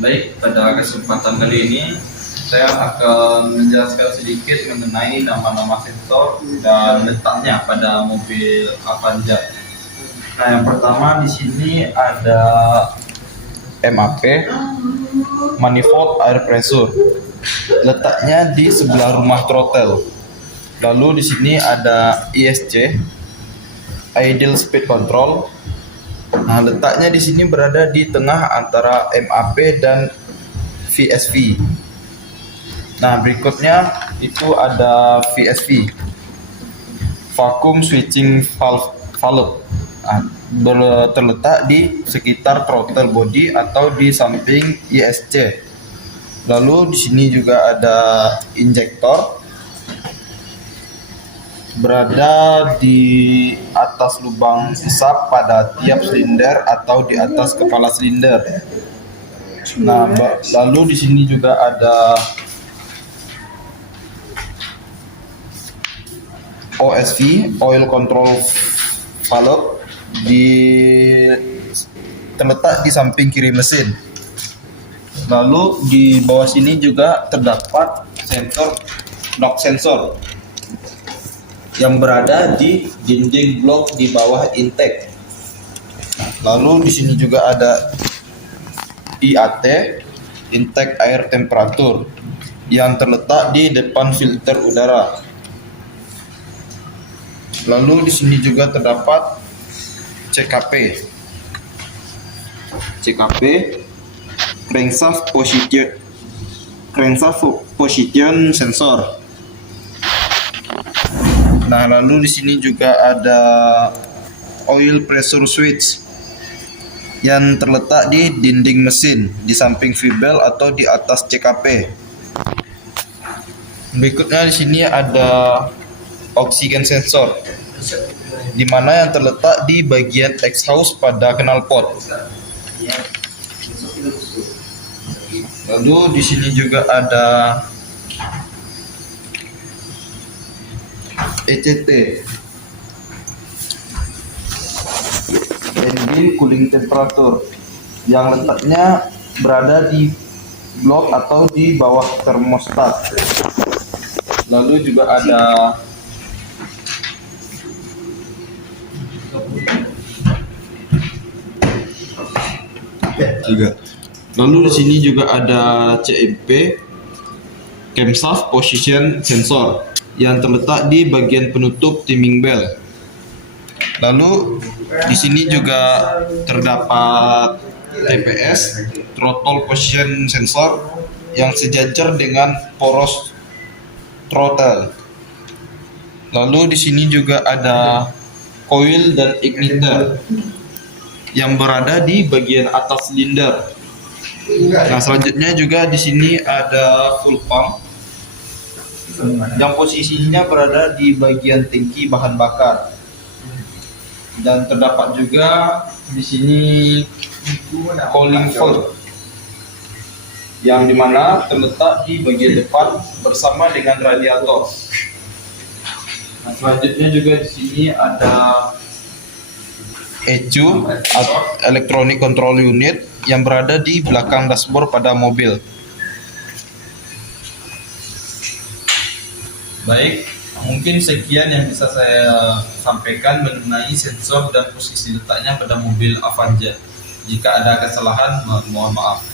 Baik, pada kesempatan kali ini saya akan menjelaskan sedikit mengenai nama-nama sensor dan letaknya pada mobil Avanza. Nah, yang pertama di sini ada MAP, manifold air pressure. Letaknya di sebelah rumah throttle. Lalu di sini ada ISC, idle speed control. Nah, letaknya di sini berada di tengah antara MAP dan VSV. Nah, berikutnya itu ada VSV, vacuum switching valve. Nah, terletak di sekitar throttle body atau di samping ISC. Lalu di sini juga ada injektor, berada di atas lubang asap pada tiap silinder atau di atas kepala silinder. Nah, lalu di sini juga ada OSV, oil control valve, terletak di samping kiri mesin. Lalu di bawah sini juga terdapat knock sensor yang berada di dinding blok di bawah intake. Lalu di sini juga ada IAT, intake air temperatur, yang terletak di depan filter udara. Lalu di sini juga terdapat CKP, crankshaft position sensor. Nah, lalu di sini juga ada oil pressure switch yang terletak di dinding mesin di samping V-belt atau di atas CKP. Berikutnya di sini ada oxygen sensor, di mana yang terletak di bagian exhaust pada knalpot. Lalu di sini juga ada ECT, engine cooling temperature, yang letaknya berada di blok atau di bawah termostat. Lalu juga ada Lalu di sini juga ada CMP, camshaft position sensor, yang terletak di bagian penutup timing belt. Lalu di sini juga terdapat TPS, throttle position sensor, yang sejajar dengan poros throttle. Lalu di sini juga ada coil dan igniter yang berada di bagian atas silinder. Nah, selanjutnya juga di sini ada fuel pump yang posisinya berada di bagian tangki bahan bakar. Dan terdapat juga di sini cooling valve yang dimana terletak di bagian depan bersama dengan radiator. Nah, selanjutnya juga di sini ada ECU, electronic control unit, yang berada di belakang dashboard pada mobil. Baik, mungkin sekian yang bisa saya sampaikan mengenai sensor dan posisi letaknya pada mobil Avanza. Jika ada kesalahan, mohon maaf.